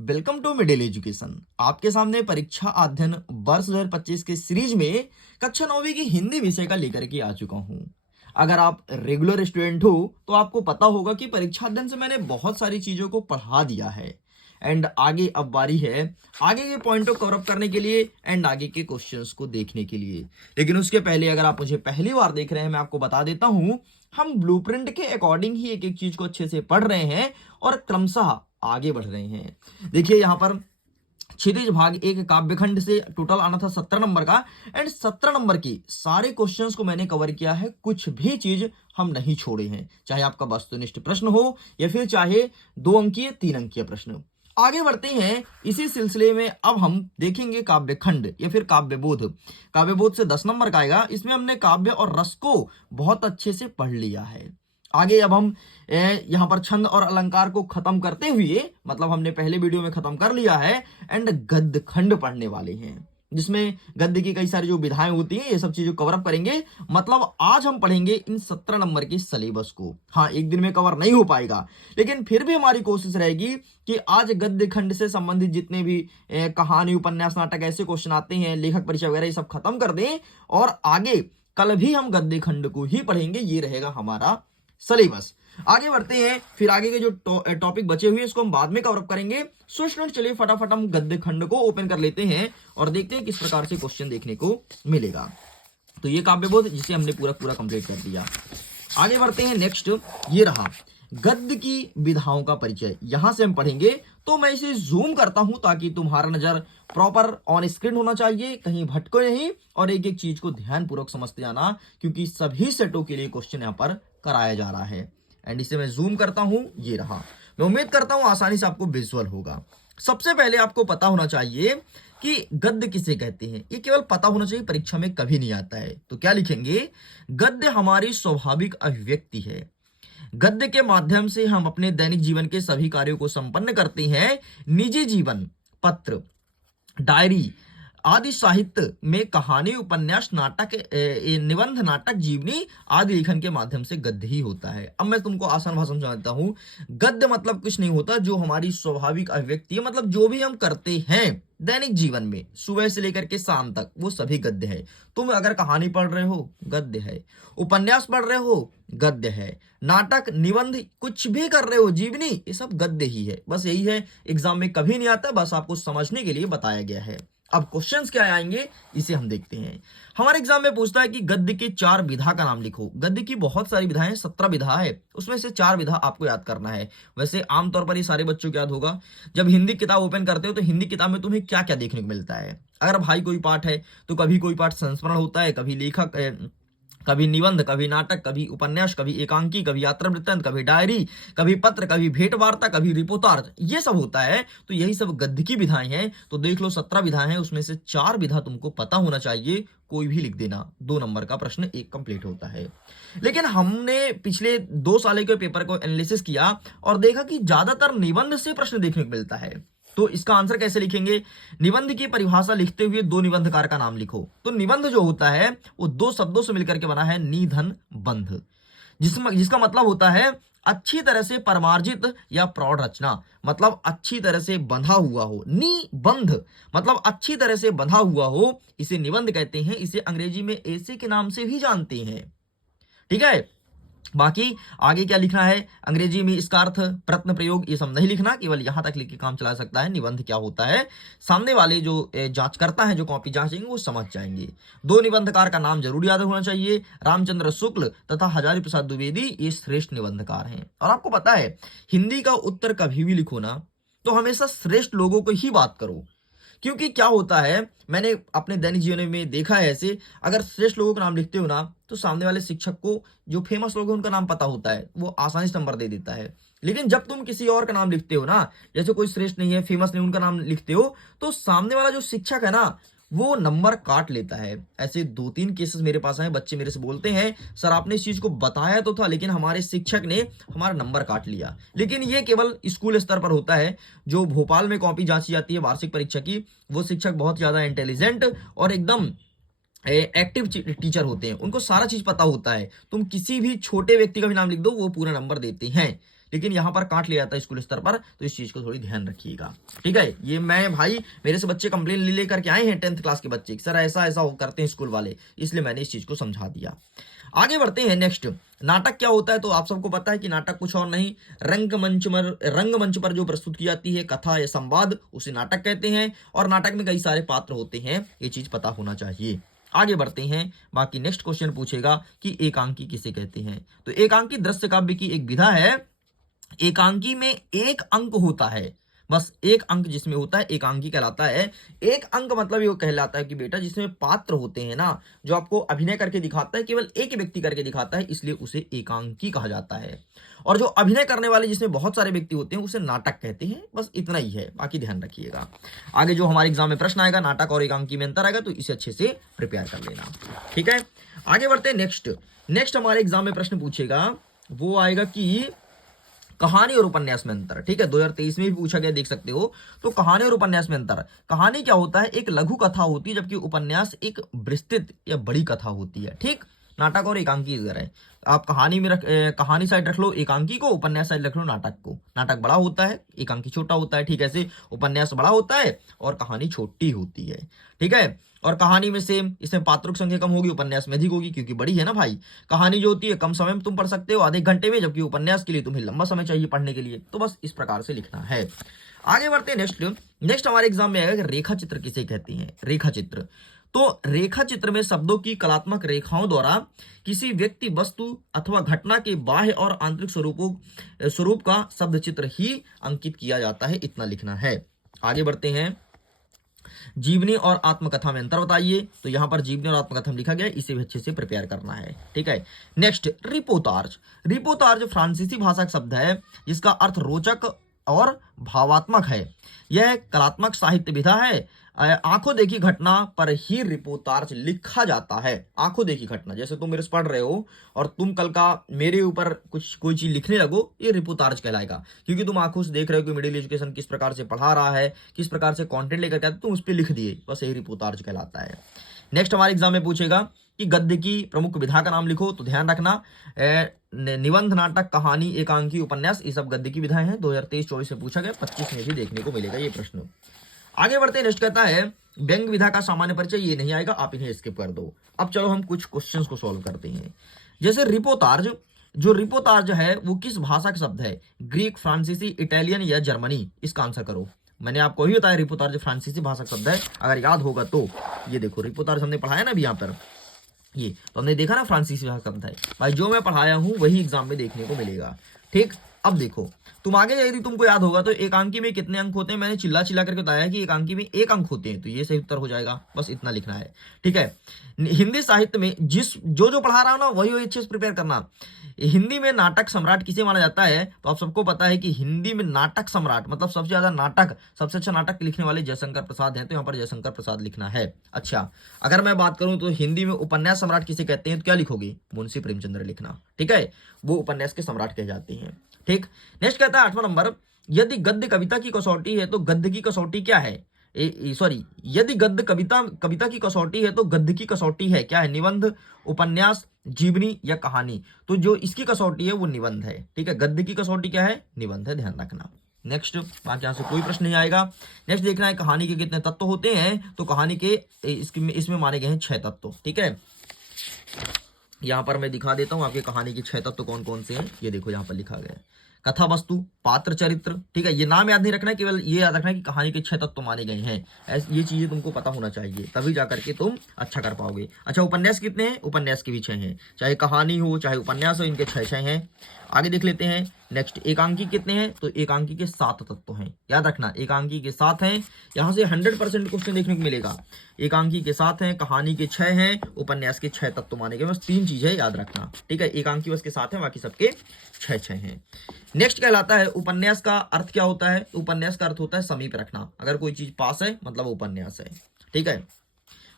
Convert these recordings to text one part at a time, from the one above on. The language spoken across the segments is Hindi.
Welcome to middle education. आपके सामने परीक्षा अध्ययन वर्ष 2025 के सीरीज में कक्षा 9वीं की हिंदी विषय का लेकर के आ चुका हूं। अगर आप रेगुलर स्टूडेंट हो तो आपको पता होगा कि परीक्षा अध्ययन से मैंने बहुत सारी चीजों को पढ़ा दिया है। एंड आगे अब बारी है आगे के पॉइंट को कवर अप करने के लिए एंड आगे के क्वेश्चंस को देखने के लिए। लेकिन उसके पहले अगर आप मुझे पहली बार देख रहे हैं, मैं आपको बता देता हूं, हम ब्लूप्रिंट के अकॉर्डिंग ही एक एक चीज को अच्छे से पढ़ रहे हैं और क्रमशः आगे बढ़ रहे हैं। देखिए यहाँ पर क्षितिज भाग एक काव्यखंड से टोटल आना था 17 नंबर का एंड 17 नंबर की सारे क्वेश्चंस को मैंने कवर किया है। कुछ भी चीज हम नहीं छोड़े हैं, चाहे आपका वस्तुनिष्ठ प्रश्न हो या फिर चाहे 2 अंकीय 3 अंकीय प्रश्न। आगे बढ़ते हैं इसी सिलसिले में। अब हम देखेंगे काव्यखंड या फिर काव्यबोध। काव्यबोध से 10 नंबर का आएगा। इसमें हमने काव्य और रस को बहुत अच्छे से पढ़ लिया है। आगे अब हम यहाँ पर छंद और अलंकार को खत्म करते हुए, मतलब हमने पहले वीडियो में खत्म कर लिया है, एंड गद्य खंड पढ़ने वाले हैं, जिसमें गद्य की कई सारी जो विधाएं होती हैं ये सब चीजें कवर अप करेंगे। मतलब आज हम पढ़ेंगे इन 17 नंबर के सिलेबस को। हाँ, एक दिन में कवर नहीं हो पाएगा, लेकिन फिर भी हमारी कोशिश रहेगी कि आज गद्य खंड से संबंधित जितने भी कहानी, उपन्यास, नाटक, ऐसे क्वेश्चन आते हैं, लेखक परिचय वगैरह, ये सब खत्म कर दें और आगे कल भी हम गद्य खंड को ही पढ़ेंगे। ये रहेगा हमारा सिलेबस। आगे बढ़ते हैं, फिर आगे के जो टॉपिक बचे हुए इसको हम बाद में कवर अप करेंगे। सो स्टूडेंट, चलिए फटाफट हम गद्य खंड को ओपन कर लेते हैं और देखते हैं किस प्रकार से क्वेश्चन देखने को मिलेगा। तो ये काव्यबोध जिसे हमने पूरा कंप्लीट कर दिया। आगे बढ़ते हैं, नेक्स्ट ये रहा गद्य की विधाओं का परिचय। यहां से हम पढ़ेंगे, तो मैं इसे जूम करता हूं ताकि तुम्हारा नजर प्रॉपर ऑन स्क्रीन होना चाहिए, कहीं भटको नहीं और एक एक चीज को ध्यानपूर्वक समझते जाना, क्योंकि सभी सेटों के लिए क्वेश्चन यहां पर कराया जा रहा है। एंड इसे मैं जूम करता हूं, ये रहा। मैं उम्मीद करता हूं आसानी से आपको विजुअल होगा। सबसे पहले आपको पता होना चाहिए कि गद्य किसे कहते हैं। ये केवल पता होना चाहिए, परीक्षा में कभी नहीं आता है। तो क्या लिखेंगे? गद्य हमारी स्वाभाविक अभिव्यक्ति है। गद्य के माध्यम से हम अपने दैनिक जीवन के सभी कार्यों को संपन्न करते हैं। निजी जीवन, पत्र, डायरी आदि साहित्य में कहानी, उपन्यास, नाटक, निबंध, नाटक, जीवनी आदि लेखन के माध्यम से गद्य ही होता है। अब मैं तुमको आसान भाषा में समझाता हूं। गद्य मतलब कुछ नहीं होता, जो हमारी स्वाभाविक अभिव्यक्ति है, मतलब जो भी हम करते हैं दैनिक जीवन में सुबह से लेकर के शाम तक, वो सभी गद्य है। तुम अगर कहानी पढ़ रहे हो, गद्य है। उपन्यास पढ़ रहे हो, गद्य है। नाटक, निबंध, कुछ भी कर रहे हो, जीवनी, ये सब गद्य ही है। बस यही है, एग्जाम में कभी नहीं आता, बस आपको समझने के लिए बताया गया है। अब क्वेश्चंस क्या आएंगे इसे हम देखते हैं। हमारे एग्जाम में पूछता है कि गद्य के 4 विधा का नाम लिखो। गद्य की बहुत सारी विधाएं, 17 विधा है, उसमें से 4 विधा आपको याद करना है। वैसे आमतौर पर ये सारे बच्चों को याद होगा। जब हिंदी किताब ओपन करते हो तो हिंदी किताब में तुम्हें क्या क्या देखने को मिलता है। अगर भाई कोई पाठ है तो कभी कोई पाठ संस्मरण होता है, कभी लेखक, कभी निबंध, कभी नाटक, कभी उपन्यास, कभी एकांकी, कभी यात्रा वृत्तांत, कभी डायरी, कभी पत्र, कभी भेंट वार्ता, कभी रिपोर्टाज, ये सब होता है। तो यही सब गद्य की विधाएं हैं। तो देख लो, 17 विधाएं हैं, उसमें से 4 विधा तुमको पता होना चाहिए। कोई भी लिख देना, 2 नंबर का प्रश्न एक कंप्लीट होता है। लेकिन हमने पिछले 2 साल के पेपर को एनालिसिस किया और देखा कि ज्यादातर निबंध से प्रश्न देखने को मिलता है। तो इसका आंसर कैसे लिखेंगे? निबंध की परिभाषा लिखते हुए 2 निबंधकार का नाम लिखो। तो निबंध जो होता है वो 2 शब्दों से मिलकर के बना है, निधन बंध, जिसका मतलब होता है अच्छी तरह से परमार्जित या प्रौढ़ रचना, मतलब अच्छी तरह से बंधा हुआ हो। निबंध मतलब अच्छी तरह से बंधा हुआ हो, इसे निबंध कहते हैं। इसे अंग्रेजी में ऐसे के नाम से भी जानते हैं। ठीक है, बाकी आगे क्या लिखना है, अंग्रेजी में इसका अर्थ, प्रश्न प्रयोग, ये सब नहीं लिखना, केवल यहां तक लिख के काम चला सकता है। निबंध क्या होता है, सामने वाले जो जांच करता है, जो कॉपी जांचेंगे, वो समझ जाएंगे। 2 निबंधकार का नाम जरूर याद होना चाहिए, रामचंद्र शुक्ल तथा हजारी प्रसाद द्विवेदी, ये श्रेष्ठ निबंधकार हैं। और आपको पता है, हिंदी का उत्तर कभी भी लिखो ना तो हमेशा श्रेष्ठ लोगों को ही बात करो। क्योंकि क्या होता है, मैंने अपने दैनिक जीवन में देखा है ऐसे, अगर श्रेष्ठ लोगों का नाम लिखते हो ना तो सामने वाले शिक्षक को जो फेमस लोग हैं उनका नाम पता होता है, वो आसानी से नंबर दे देता है। लेकिन जब तुम किसी और का नाम लिखते हो ना, जैसे कोई श्रेष्ठ नहीं है, फेमस नहीं, उनका नाम लिखते हो, तो सामने वाला जो शिक्षक है ना वो नंबर काट लेता है। ऐसे 2-3 केसेस मेरे पास आए। बच्चे मेरे से बोलते हैं, सर आपने इस चीज को बताया तो था, लेकिन हमारे शिक्षक ने हमारा नंबर काट लिया। लेकिन ये केवल स्कूल स्तर पर होता है। जो भोपाल में कॉपी जांची जाती है वार्षिक परीक्षा की, वो शिक्षक बहुत ज्यादा इंटेलिजेंट और एकदम एक्टिव टीचर होते हैं, उनको सारा चीज पता होता है। तुम किसी भी छोटे व्यक्ति का भी नाम लिख दो, वो पूरा नंबर देते हैं। लेकिन यहाँ पर काट लिया जाता है स्कूल स्तर पर, तो इस चीज को थोड़ी ध्यान रखिएगा। ठीक है, ये मैं भाई मेरे से बच्चे कंप्लेन ले लेकर के आए हैं 10th क्लास के बच्चे, सर ऐसा ऐसा करते हैं स्कूल वाले, इसलिए मैंने इस चीज को समझा दिया। आगे बढ़ते हैं नेक्स्ट। नाटक क्या होता है, तो आप सबको पता है कि नाटक कुछ और नहीं, रंगमंच पर जो प्रस्तुत की जाती है कथा या संवाद, उसे नाटक कहते हैं। और नाटक में कई सारे पात्र होते हैं, ये चीज पता होना चाहिए। आगे बढ़ते हैं, बाकी नेक्स्ट क्वेश्चन पूछेगा कि एकांकी किसे कहते हैं। तो एकांकी दृश्य काव्य की एक विधा है। एकांकी में एक अंक होता है, बस एक अंक जिसमें होता है एकांकी कहलाता है। एक अंक मतलब ये कहलाता है कि बेटा जिसमें पात्र होते हैं ना, जो आपको अभिनय करके दिखाता है, केवल एक व्यक्ति करके दिखाता है, इसलिए उसे एकांकी कहा जाता है। और जो अभिनय करने वाले जिसमें बहुत सारे व्यक्ति होते हैं, उसे नाटक कहते हैं। बस इतना ही है, बाकी ध्यान रखिएगा। आगे जो हमारे एग्जाम में प्रश्न आएगा, नाटक और एकांकी में अंतर आएगा, तो इसे अच्छे से प्रिपेयर कर लेना। ठीक है, आगे बढ़ते हैं नेक्स्ट हमारे एग्जाम में प्रश्न पूछेगा, वो आएगा कि कहानी और उपन्यास में अंतर। ठीक है, 2023 में भी पूछा गया, देख सकते हो। तो कहानी और उपन्यास में अंतर, कहानी क्या होता है, एक लघु कथा होती है, जबकि उपन्यास एक विस्तृत या बड़ी कथा होती है। ठीक, नाटक और एकांकी इधर है। आप कहानी में कहानी साइड रख लो एकांकी को, उपन्यास साइड रख लो नाटक को। नाटक बड़ा होता है, एकांकी छोटा होता है। ठीक है, ऐसे उपन्यास बड़ा होता है और कहानी छोटी होती है। ठीक है, और कहानी में सेम, इसमें पात्रों की संख्या कम होगी, उपन्यास में अधिक होगी, क्योंकि बड़ी है ना भाई। कहानी जो होती है कम समय में तुम पढ़ सकते हो, आधे घंटे में, जबकि उपन्यास के लिए तुम्हें लंबा समय चाहिए पढ़ने के लिए। तो बस इस प्रकार से लिखना है। आगे बढ़ते हैं नेक्स्ट हमारे एग्जाम में आएगा रेखा चित्र किसे कहते हैं। रेखा चित्र, तो रेखा चित्र में शब्दों की कलात्मक रेखाओं द्वारा किसी व्यक्ति, वस्तु अथवा घटना के बाह्य और आंतरिक स्वरूप का शब्द चित्र ही अंकित किया जाता है, इतना लिखना है। आगे बढ़ते हैं, जीवनी और आत्मकथा में अंतर बताइए। तो यहां पर जीवनी और आत्मकथा में लिखा गया है, इसे भी अच्छे से प्रिपेयर करना है। ठीक है, नेक्स्ट रिपोर्टाज फ्रांसीसी भाषा का शब्द है, जिसका अर्थ रोचक और भावात्मक है। यह कलात्मक साहित्य विधा है। आंखों देखी घटना पर ही रिपोर्टाज लिखा जाता है। आंखों देखी घटना, जैसे तुम मेरे से पढ़ रहे हो और तुम कल का मेरे ऊपर कोई चीज लिखने लगो, ये रिपोर्टाज कहलाएगा, क्योंकि तुम आंखों से देख रहे हो कि मिडिल एजुकेशन किस प्रकार से पढ़ा रहा है, किस प्रकार से कंटेंट लेकर के आते, तुम उस पर लिख दिए, बस यही रिपोर्टाज कहलाता है। नेक्स्ट हमारे एग्जाम में पूछेगा कि गद्य की प्रमुख विधा का नाम लिखो। तो ध्यान रखना, निबंध, नाटक, कहानी, एकांकी, उपन्यास, ये सब गद्य की विधाएं हैं। 2023-24 में पूछा गया, 25 में भी देखने को मिलेगा ये प्रश्न। आगे बढ़ते हैं, नेक्स्ट कहता है व्यंग विधा का सामान्य परिचय। ये नहीं आएगा, आप इन्हें स्किप कर दो। अब चलो हम कुछ क्वेश्चंस को सॉल्व करते हैं। जैसे रिपोर्टाज, जो रिपोर्टाज है वो किस भाषा का शब्द है, ग्रीक, फ्रांसीसी, इटालियन या जर्मनी? इसका आंसर करो। मैंने आपको ही बताया रिपोर्टाज फ्रांसीसी भाषा का शब्द है, अगर याद होगा तो। ये देखो रिपोर्टाज हमने पढ़ाया ना अभी यहाँ पर, ये तो हमने देखा ना फ्रांसीसी भाषा का शब्द है भाई, जो मैं पढ़ाया हूं वही एग्जाम में देखने को मिलेगा। ठीक, अब देखो तुम आगे, यदि तुमको याद होगा तो एकांकी में कितने अंक होते हैं, मैंने चिल्ला करके बताया कि एकांकी में 1 अंक होते हैं, तो ये सही उत्तर हो जाएगा। बस इतना लिखना है। ठीक है, हिंदी साहित्य में जो पढ़ा रहा हूं ना वही अच्छे से प्रिपेयर करना। हिंदी में नाटक सम्राट किसे माना जाता है, तो आप सबको पता है कि हिंदी में नाटक सम्राट मतलब सबसे ज्यादा नाटक, सबसे अच्छा नाटक लिखने वाले जयशंकर प्रसाद हैं, तो यहाँ पर जयशंकर प्रसाद लिखना है। अच्छा, अगर मैं बात करूं तो हिंदी में उपन्यास सम्राट किसे कहते हैं, तो क्या लिखोगे, मुंशी प्रेमचंद्र लिखना। ठीक है, वो उपन्यास के सम्राट कहे जाते हैं। ठीक, नेक्स्ट कहता है 8वां नंबर, यदि गद्य कविता की कसौटी है तो गद्य की कसौटी क्या है? यदि गद्य कविता की कसौटी है तो गद्य की कसौटी है क्या है? निबंध, उपन्यास, जीवनी या कहानी? तो जो इसकी कसौटी है वो निबंध है। ठीक है, गद्य की कसौटी क्या है, निबंध है, ध्यान रखना। नेक्स्ट, बाकी यहां से कोई प्रश्न नहीं आएगा। नेक्स्ट देखना है कहानी के कितने तत्व होते हैं, तो कहानी के इसमें माने गए हैं 6 तत्व। ठीक है, यहां पर मैं दिखा देता हूं आपके कहानी के 6 तत्व कौन कौन से हैं। ये देखो यहां पर लिखा गया है, कथा वस्तु, पात्र, चरित्र। ठीक है, ये नाम याद नहीं रखना है, केवल ये याद रखना है कि कहानी के 6 तत्व माने गए हैं। ये चीजें तुमको पता होना चाहिए, तभी जाकर के तुम अच्छा कर पाओगे। अच्छा, उपन्यास कितने हैं? उपन्यास के भी 6 हैं, चाहे कहानी हो चाहे उपन्यास हो, इनके 6 हैं। आगे देख लेते हैं नेक्स्ट, एकांकी कितने हैं? तो एकांकी के 7 तत्व हैं, याद रखना एकांकी के 7 हैं। यहां से 100% क्वेश्चन देखने को मिलेगा। एकांकी के 7 हैं, कहानी के 6 हैं, उपन्यास के 6 तत्व माने गए। बस 3 चीजें याद रखना। ठीक है, एकांकी बस के 7 है, बाकी सबके 6 हैं। नेक्स्ट कहलाता है उपन्यास का अर्थ क्या होता है? उपन्यास का अर्थ होता है समीप रखना। अगर कोई चीज पास है मतलब उपन्यास है। ठीक है,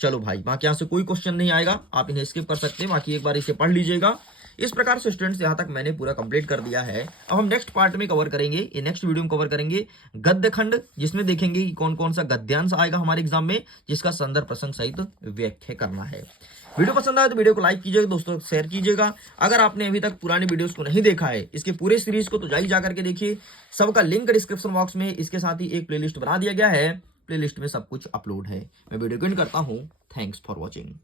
चलो भाई, बाकी यहां से कोई क्वेश्चन नहीं आएगा, आप इन्हें स्किप कर सकते हैं। बाकी एक बार इसे पढ़ लीजिएगा, इस प्रकार से स्टूडेंट्स यहाँ तक मैंने पूरा कंप्लीट कर दिया है। अब हम नेक्स्ट पार्ट में कवर करेंगे, ये नेक्स्ट वीडियो में कवर करेंगे गद्य खंड, जिसमें देखेंगे कि कौन कौन सा गद्यांश आएगा हमारे एग्जाम में, जिसका संदर्भ प्रसंग सहित व्याख्या करना है। वीडियो पसंद आए तो वीडियो को लाइक कीजिएगा, दोस्तों शेयर कीजिएगा। अगर आपने अभी तक पुरानी वीडियोस को नहीं देखा है इसके पूरे सीरीज को, तो जाइए जा करके देखिए। सबका लिंक डिस्क्रिप्शन बॉक्स में, इसके साथ ही एक प्लेलिस्ट बना दिया गया है, प्लेलिस्ट में सब कुछ अपलोड है। मैं वीडियो को एंड करता हूँ। Thanks for watching.